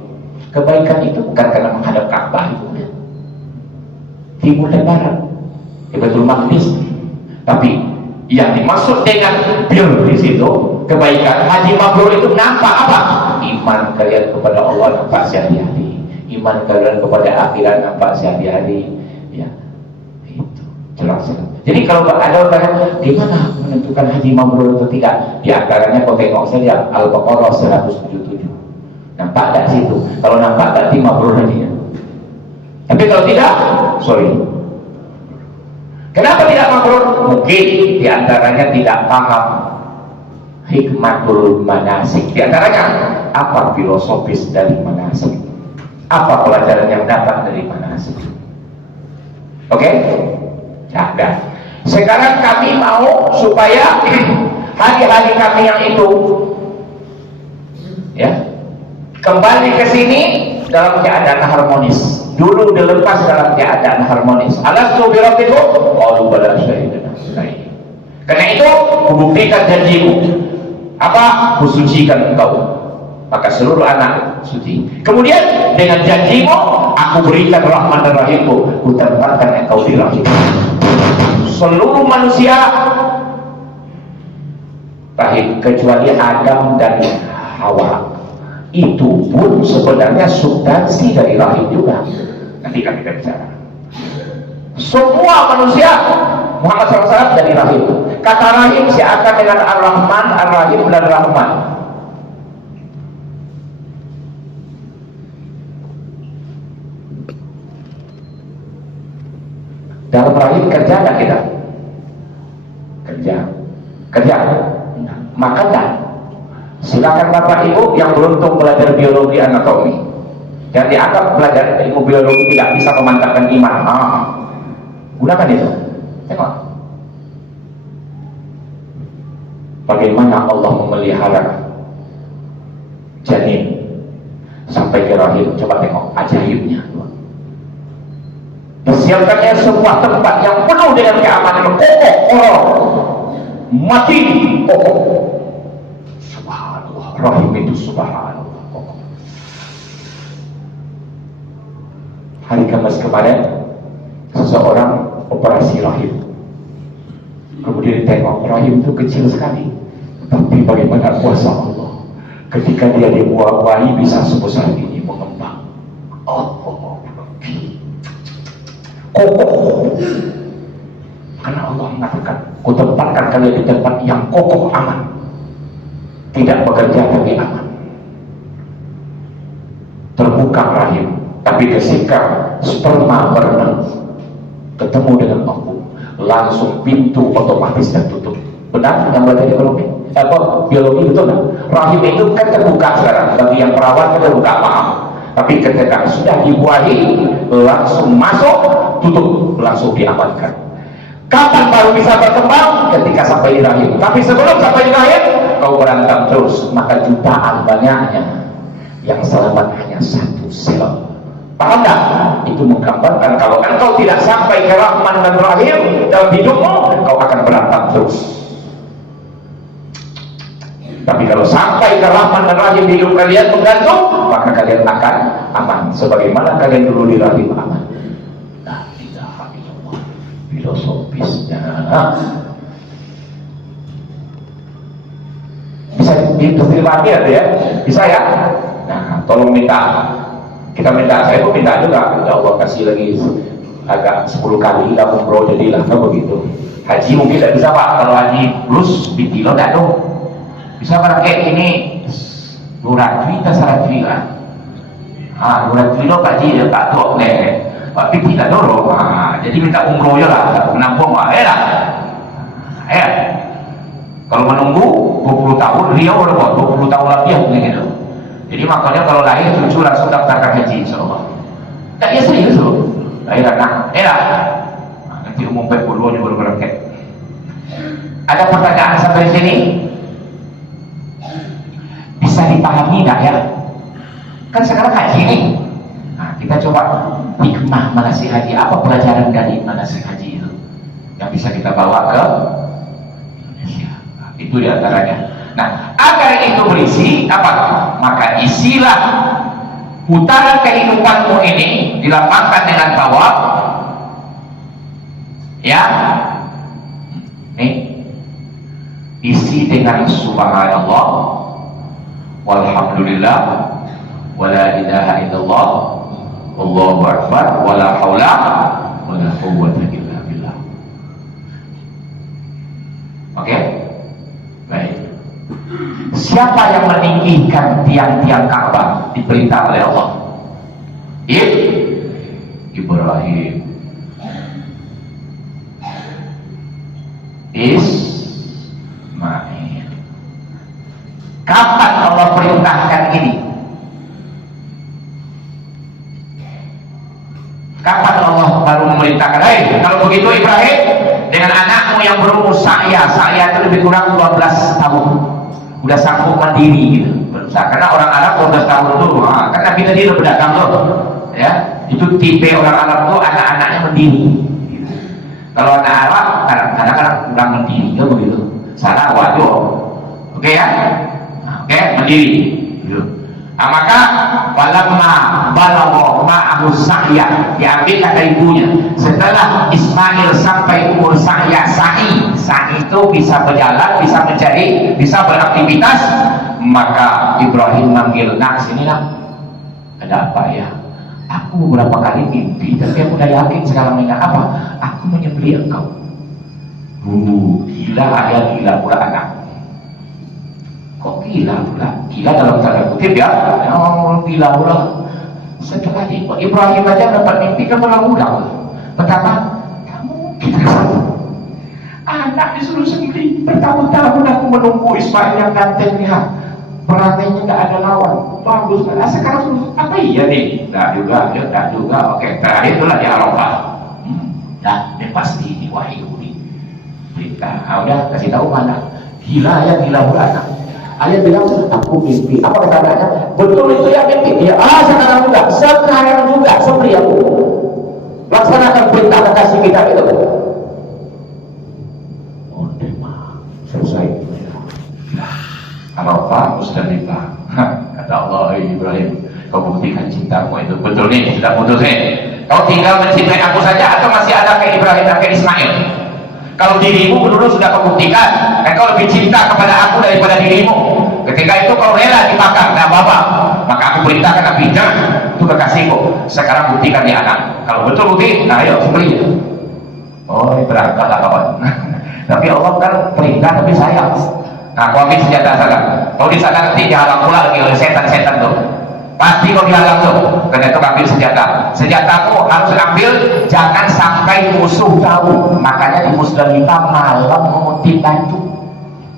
Kebaikan itu bukan karena menghadap Ka'bah itu, timur dan barat, Baitul Maqdis. Tapi yang dimaksud dengan bir di situ kebaikan haji mabrur itu nampak apa? Iman kalian kepada Allah nampak sehari-hari, iman kalian kepada akhirat nampak sehari-hari. Ya, itu. jelas. Jadi kalau ada orang gimana menentukan haji mabrur atau tidak, di antaranya kau tengok saja Al-Baqarah 177. Nampak tak situ? Kalau nampak berarti mabrur hajinya. Tapi kalau tidak, sorry. Kenapa tidak mabrur? Mungkin di antaranya tidak paham hikmatul manasik. Di antaranya apa filosofis dari manasik? Apa pelajaran yang dapat dari manasik? Oke? Nah, sekarang kami mau supaya hari-hari kami yang itu ya kembali ke sini dalam keadaan harmonis. Dulu dilepas dalam keadaan harmonis. Alastu bi rabbikum? Qalu bala syahidna. Karena itu kubuktikan janjimu. Apa? Kusucikan engkau. Maka seluruh anak suci. Kemudian dengan janjimu, aku berikan rahman dan rahimku. Kutempatkan engkau di rahim. Seluruh manusia rahim kecuali Adam dan Hawa. Itu pun sebenarnya substansi dari rahim juga. Nanti kami akan bicara. Semua manusia Muhammad SAW dari rahim. Kata rahim seakan dengan Ar-Rahman, Ar-Rahim dan Rahman. Dalam rahim kerja tak kita? Kerja. Makan tak? Silakan Bapak Ibu yang beruntung belajar biologi anatomi. Yang dianggap belajar ilmu biologi tidak bisa memantapkan iman. Gunakan itu. Tengok. Bagaimana Allah memelihara janin sampai ke rahim. Coba tengok ajaibnya. Persiapkannya sebuah tempat yang penuh dengan keamanan, kokoh, orang mati kokoh. Subhanallah, rahim itu subhanallah kokoh. Hari Kamis kemarin seseorang operasi rahim, kemudian tengok rahim itu kecil sekali, tapi bagaimana kuasa Allah ketika dia dibuahi bisa sebesar ini mengembang. Kokoh. Karena Allah mengatakan, kutempatkan kalian di tempat yang kokoh aman. Tidak bekerja tapi aman. Terbuka rahim, tapi ketika sperma berenang ketemu dengan aku, langsung pintu otomatis dan tutup. Benar yang belajar biologi? Biologi betul kan? Rahim itu kan terbuka sekarang. Bagi yang perawat kan terbuka, maaf. Tapi ketika sudah dibuahi, langsung masuk, tutup, langsung diamankan. Kapan baru bisa berkembang? Ketika sampai di rahim. Tapi sebelum sampai di rahim, kau berantem terus, maka jutaan banyaknya yang selamat hanya satu sel. Paham tak? Itu menggambarkan kalau engkau tidak sampai ke Rahman dan Rahim dalam hidupmu, kau akan berantem terus. Tapi kalau sampai ke Rahman dan Rahim hidup kalian menggantung, maka kalian akan aman. Sebagaimana kalian dulu di rahim aman. La ilaha illallah. Filosofisnya. Bisa diterima ya? Bisa ya? Nah, tolong minta. Kita minta, saya pun minta juga. Ya Allah kasih lagi agak 10 kali lah umroh jadilah kan begitu. Haji mungkin tidak bisa Pak. Kalau haji plus di kilo tidak dong. Bisa pakai ini 200 juta 100 juta. 200 kilo Pak Ji ya tak tahu nih. Tapi tidak dorong. Jadi minta umroh ya lah, menampung lah. Kalau menunggu 20 tahun, Riau udah buat 20 tahun lebih gitu. Jadi makanya kalau lahir cucu langsung daftarkan haji insyaallah. Tak ya serius loh. Lahir anak, nanti umum 40 baru berangkat. Ada pertanyaan sampai sini? Bisa dipahami enggak ya? Kan sekarang haji nih. Nah, kita coba hikmah manasik haji. Apa pelajaran dari manasik haji itu yang bisa kita bawa ke Indonesia? Nah, itu diantaranya. Nah, agar itu berisi apa? Maka isilah putaran kehidupanmu ini dilapangkan dengan tawaf. Ya, nih isi dengan subhanallah, walhamdulillah, wala ilaha illallah, Allahu akbar, wala haula wala quwwata illa billah. Siapa yang meninggikan tiang-tiang Ka'bah diperintah oleh Allah? Ibrahim. Ismail. Kapan Allah perintahkan ini? Kapan Allah baru memerintahkan? Kalau begitu Ibrahim dengan anakmu yang berumur saya itu lebih kurang 12 tahun udah sanggup mandiri gitu. Karena orang Arab 12 tahun tuh, kan Nabi tadi udah berdagang tuh, ya. Itu tipe orang Arab tuh anak-anaknya mandiri. Gitu. Kalau anak Arab kadang-kadang kurang mandiri, kan begitu. Salah waduh, oke ya, oke mandiri. Gitu. Nah, maka walamma balagha ma'ahu sa'ya, diambil kata ibunya setelah Ismail sampai umur sa'i itu bisa berjalan, bisa mencari, bisa beraktivitas, maka Ibrahim manggil, nak sini nak, ada apa ya? Aku beberapa kali mimpi tapi aku udah yakin sekarang ini apa? Aku menyembelih engkau. Gila ada gila pula anak. Kok gila pula? Gila dalam tanda kutip ya, gila pula. Setelah Ibrahim aja dapat mimpi kan berulang. Pertama, kamu kita anak disuruh sendiri. Bertahun-tahun aku menunggu Ismail yang ganteng, lihat berantainya nggak ada lawan, bagus. Sekarang suruh apa iya nih? Nggak juga. Oke, terakhir itulah di Arafah. Nah, ini pasti ini wahyu nih. Berita, udah kasih tahu mana? Gila ya, gila pula anak. Ayah bilang, aku mimpi. Apa katanya? Betul itu ya mimpi? Ya, sekarang juga. Sembeli aku. Laksanakan perintah kasih kita itu. Oh, selesai. Arafah, Musdalifah. Kata Allah, Ibrahim, kau buktikan cintamu itu. Betul nih, sudah putus nih. Kau tinggal mencintai aku saja atau masih ada kayak Ibrahim dan kayak Ismail? Kalau dirimu dulu sudah kau buktikan, kau lebih cinta kepada aku daripada dirimu. Ketika itu kau rela dibakar, nah bapak, maka aku perintahkan Nabi, jangan, itu kekasihku. Sekarang buktikan di anak. Kalau betul bukti, nah ayo sembelih. Oh, berangkat lah kawan. Tapi Allah kan perintah tapi sayang. Nah, kau ambil senjata sana. Kau di sana nanti dihalang pula lagi oleh setan-setan tuh. Pasti kau dihalang tuh. Karena itu ambil senjata. Senjatamu harus ambil, jangan sampai musuh tahu. Makanya di Musdalifah malam mengutip batu.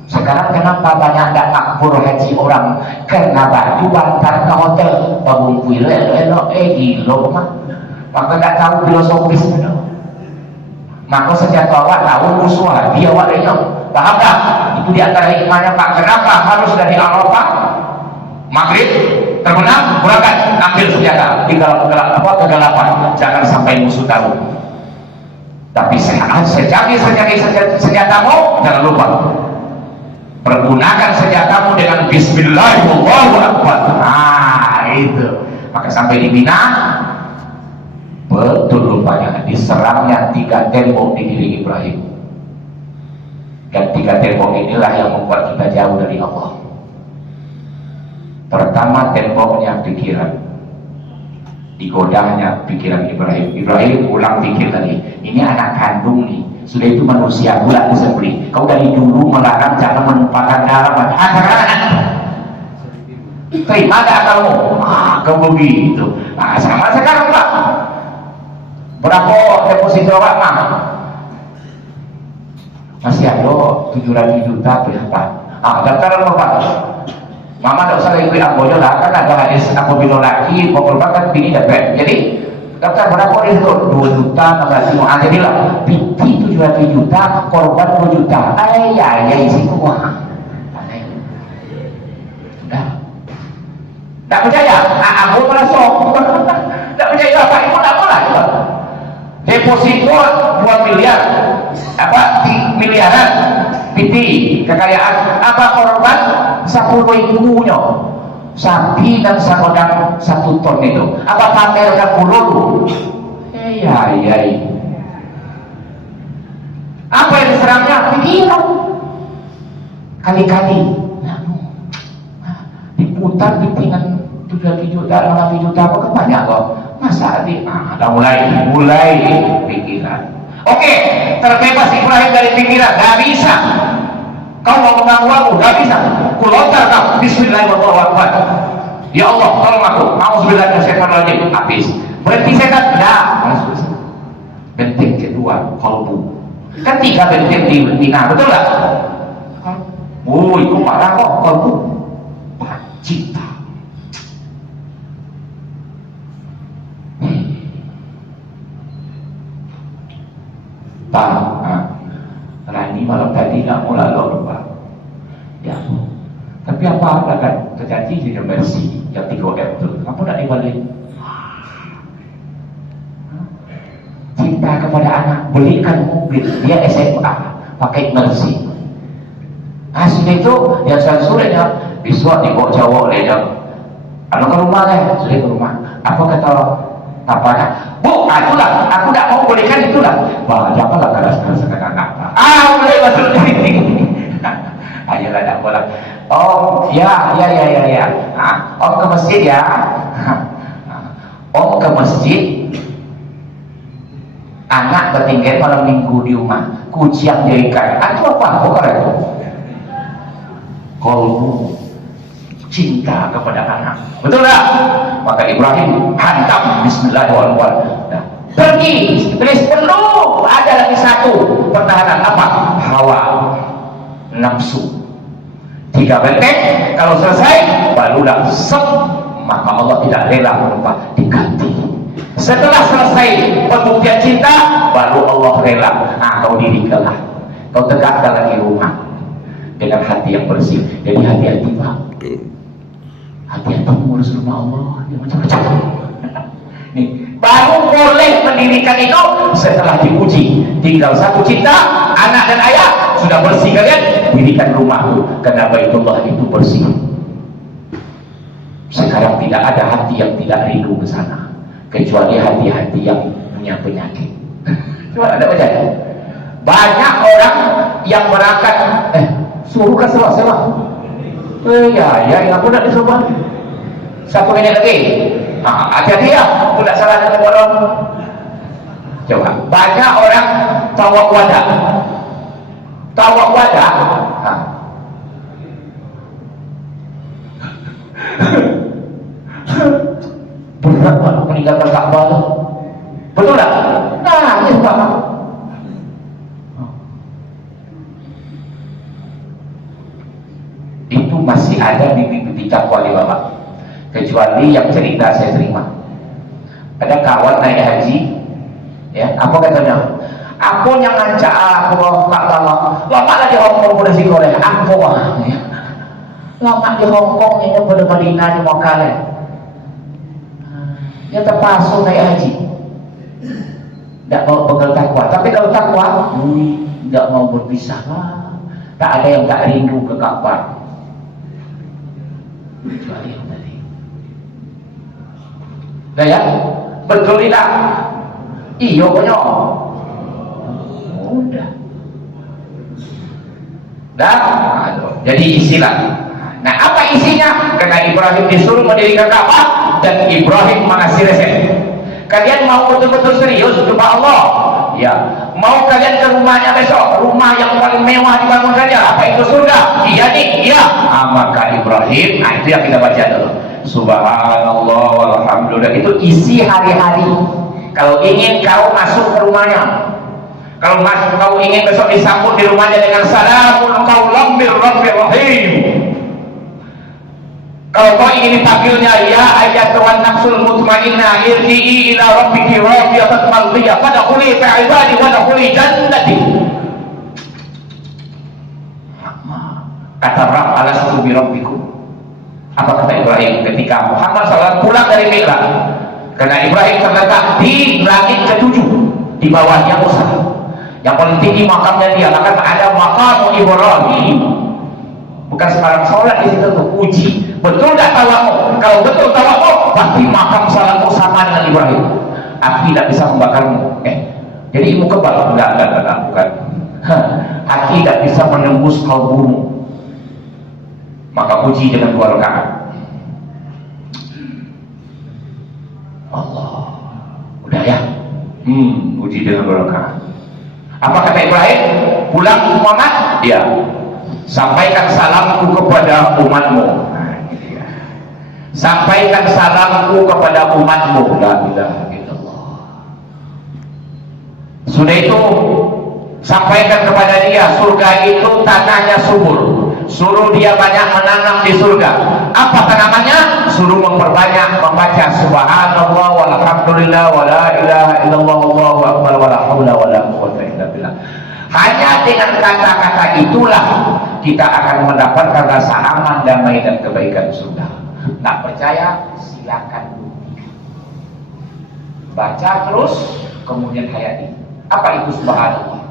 Sekarang kenapa banyak tidak makbur haji orang kena batu bantar ke hotel babung kuil elok gilo mah. Maka tidak tahu filosofis itu. Maka senjata awak tahu musuh dia awak lenyap. Paham tak? Itu diantara hikmahnya Pak. Kenapa harus dari Arafah maghrib terbenam berangkat ambil senjata di kegelapan, jangan sampai musuh tahu. Tapi sejati senjatamu, jangan lupa pergunakan senjatamu dengan Bismillahirrahmanirrahim. Nah itu, maka sampai di Mina betul rupanya diserangnya 3 tembok di diri Ibrahim. Dan 3 tembok inilah yang membuat kita jauh dari Allah. Pertama, temboknya pikiran, digodanya pikiran Ibrahim. Ibrahim ulang pikir tadi, ini anak kandung nih, sudah itu manusia pula disembelih. Kau dari dulu melarang jangan menumpahkan darah anak. Terima gak kamu? Kau begitu. Nah, sama sekarang Pak. Berapa deposito Pak? Masih ada 700 juta berapa? Daftaran Pak. Mama tak usah lagi ambonya lah, kan ada hadis apabila laki korban kan bini dapat. Jadi daftar berapa di situ? 2 juta, 16 juta. Jadilah binti 700 juta, korban 2 juta. Ya isi semua. Sudah. Tak percaya? Aku merasa. Tak percaya apa? Ibu tak apa lah. Deposito 2 miliar, miliaran. Binti kekayaan apa korban 10.000 sapi dan sakodang 1 ton itu. Apa pamerkan mulut? Iya. Apa yang diserangnya? Pikiran. Kali-kali diputar pikiran 7 juta, 8 juta apa banyak kok. Masa ada mulai pikiran. Oke, terbebas Ibrahim dari pikiran, gak bisa. Kau mau mengganggu aku, gak bisa. kulontar kau bismillahirrahmanirrahim, ya Allah tolong aku, auzubillahi minasyaitonirrajim, habis. Berarti setan? Ya, masuk. Benteng kedua, kalbu. Ketiga benteng di Mina, betul nggak? Oh, itu parah kok, kalbu. Cinta. Rani malam tadi nak mula lomba. Ya, tapi apa ada kan terjadi di Mercy yang 3M itu? Kamu nak dibalik? Cinta kepada anak, belikan mobil, dia SMA pakai Mercy. Asli itu yang sorenya besok dibawa cowok dia anu ke rumah kan, sudah ke rumah. Apa kata tapanya? Bu, itulah, aku tak mau belikan itulah. Wah, janganlah keras-keras dengan anak. Boleh masuk ini. Ayolah tak boleh. Oh, ya. Om ke masjid ya. Om ke masjid. Anak bertinggal malam minggu di rumah. Kuciang jadikan. Itu apa? Bukan itu. Kalau cinta kepada anak, betul tak? Maka Ibrahim hantam bismillahirrahmanirrahim. Pergi, Iblis perlu ada lagi satu pertahanan, apa? Hawa, nafsu. 3 benteng, kalau selesai barulah sep, maka Allah tidak rela menempah, diganti. Setelah selesai pembuktian cinta, baru Allah rela. Nah, kau dirikanlah, kau tegakkan lagi rumah dengan hati yang bersih. Jadi hati-hati Pak, hati-hati mengurus rumah Allah yang macam-macam. Nih, baru boleh mendirikan itu setelah diuji. Tinggal satu cinta, anak dan ayah sudah bersih kalian, dirikan rumahku karena Baitullah itu bersih. Sekarang tidak ada hati yang tidak rindu ke sana, kecuali hati-hati yang punya penyakit. Cuma ada baca. Banyak orang yang berangkat, suruh ke sewa. Ya, aku nak disewa. 1 menit lagi. Hati-hati ya, aku tak salah dengan orang. Coba, banyak orang tawak wadah. Berat Pak, meninggalkan Ka'bah. Betul tak? Nangis Pak. Itu masih ada bibit-bibit cakwa di Bapak. Kecuali yang cerita saya terima. Ada kawan naik haji, ya, apa katanya? Aku yang ngajak aku tak lama lah di Hongkong pada si Korea. Aku ya. Lama di Hongkong ini pada Madinah di Mekah. Dia terpaksa naik haji. Tidak mau bekal takwa. Tapi kalau takwa, tidak mau berpisah lah. Tak ada yang tak rindu ke Ka'bah. Kecuali yang tadi. Nah ya, betul tidak? Iya punya. Udah. Jadi isilah. Nah, apa isinya? Karena Ibrahim disuruh mendirikan Ka'bah dan Ibrahim mengasih resep. Kalian mau betul-betul serius coba Allah? Ya. Mau kalian ke rumahnya besok? Rumah yang paling mewah dibangunkannya. Apa itu surga? Iya nih, iya. Maka Ibrahim, itu yang kita baca dulu. Subhanallah walhamdulillah. Itu isi hari-hari. Kalau ingin kau masuk ke rumahnya, kalau kau ingin besok disambut di rumahnya dengan salamun qaulam mir rabbir rahim. Kalau kau ingin dipanggilnya ya ayyatuhan nafsul mutmainnah irji'i ila rabbiki radiyatan mardiyah fadkhuli fi ibadi wa dkhuli jannati. Kata Rabb, alastu bi rabbikum. Apa kata Ibrahim ketika Muhammad SAW pulang dari Mi'raj? Karena Ibrahim terletak di langit ke-7, di bawahnya Musa. Yang paling tinggi makamnya dia, maka ada makam Ibrahim. Bukan sembarang sholat di situ, tuh uji. Betul tak tawakuf? Kalau betul tawakuf, pasti makam salatmu sama dengan Ibrahim. Api tidak bisa membakarmu. Jadi ilmu kebal? Enggak, bukan. Api tidak bisa menembus kalbumu. Maka uji dengan 2 rakaat. Allah, udah ya. Uji dengan 2 rakaat. Apa kata Ibrahim? Pulang Muhammad? Ya. sampaikan salamku kepada umatmu. Nah, ini dia. Sampaikan salamku kepada umatmu. La ilaha illallah. Sudah itu sampaikan kepada dia, surga itu tanahnya subur. Suruh dia banyak menanam di surga. Apa tanamannya? Suruh memperbanyak membaca subhanallah walhamdulillah wala ilaha illallah wallahu akbar wala haula wala quwwata illa billah. Hanya dengan kata-kata itulah kita akan mendapatkan rasa aman, damai dan kebaikan surga. Nak percaya? Silakan buktikan. Baca terus, kemudian hayati. Apa itu subhanallah?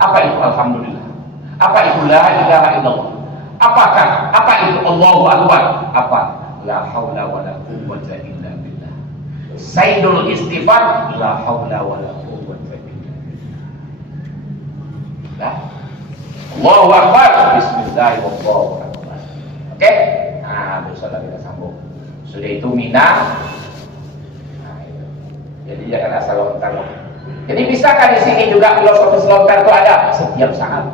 Apa itu alhamdulillah? Apa itu la ilaha illallah? Apa itu Allahu akbar? Apa? La haula wala quwwata illa billah. Sayyidul istighfar, la haula wala quwwata illa billah. Allahu akbar, bismillah wallahu akbar. Oke? Nah, besok kita sambung. Sudah itu Mina. Nah, itu. Jadi jangan asal lontar. Jadi bisakah di sini juga filosofis lontar itu ada setiap saat?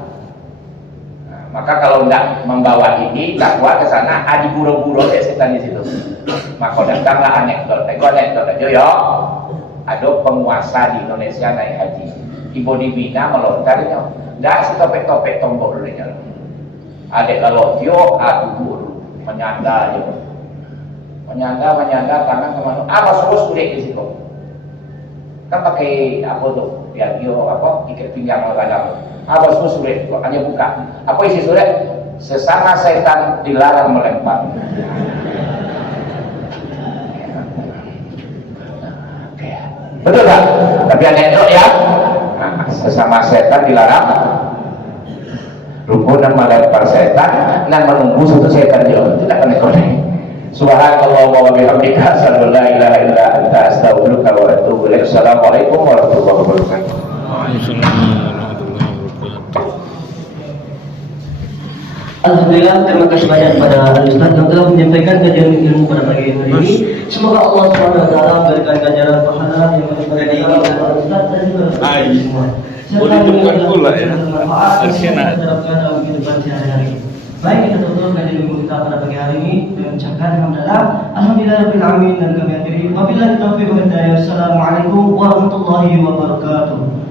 Maka kalau tidak membawa ini dakwah ke sana, adi buru-buru ya setan di situ. Maka datanglah anekdot aja ya. Ada penguasa di Indonesia naik haji. Ibu di Mina melontarnya, tidak setopek-topek tombol dulunya. Adek kalau tio, dulu menyanda aja. Menyanda tangan kemana? Suruh sulit di situ. Kan pakai apa tuh? Biar tio ikat pinggang kadang. Sulit, hanya buka. Apa isi surat? Sesama setan dilarang melempar. Betul tak? Tapi anekdot ya. Nah, sesama setan dilarang rukun dan melempar setan dan menunggu satu setan juga. Tidak akan dikodai. Subhanallah wa bihamdika asyhadu an la ilaha illa anta astaghfiruka wa atubu ilaik. Assalamualaikum warahmatullahi wabarakatuh. Alhamdulillah, terima kasih banyak kepada Al-Ustaz yang telah menyampaikan kajian ilmu pada pagi hari ini. Semoga Allah SWT memberikan ganjaran pahala yang diberikan kepada Al-Ustaz dan juga semua. Serta bermanfaat yang diterapkan dalam kehidupan sehari-hari. Baik, kita tutup kajian ilmu kita pada pagi hari ini dengan mengucapkan Alhamdulillah rabbil alamin dan kami akhiri wabillahi taufiq wal hidayah. Assalamualaikum warahmatullahi wabarakatuh.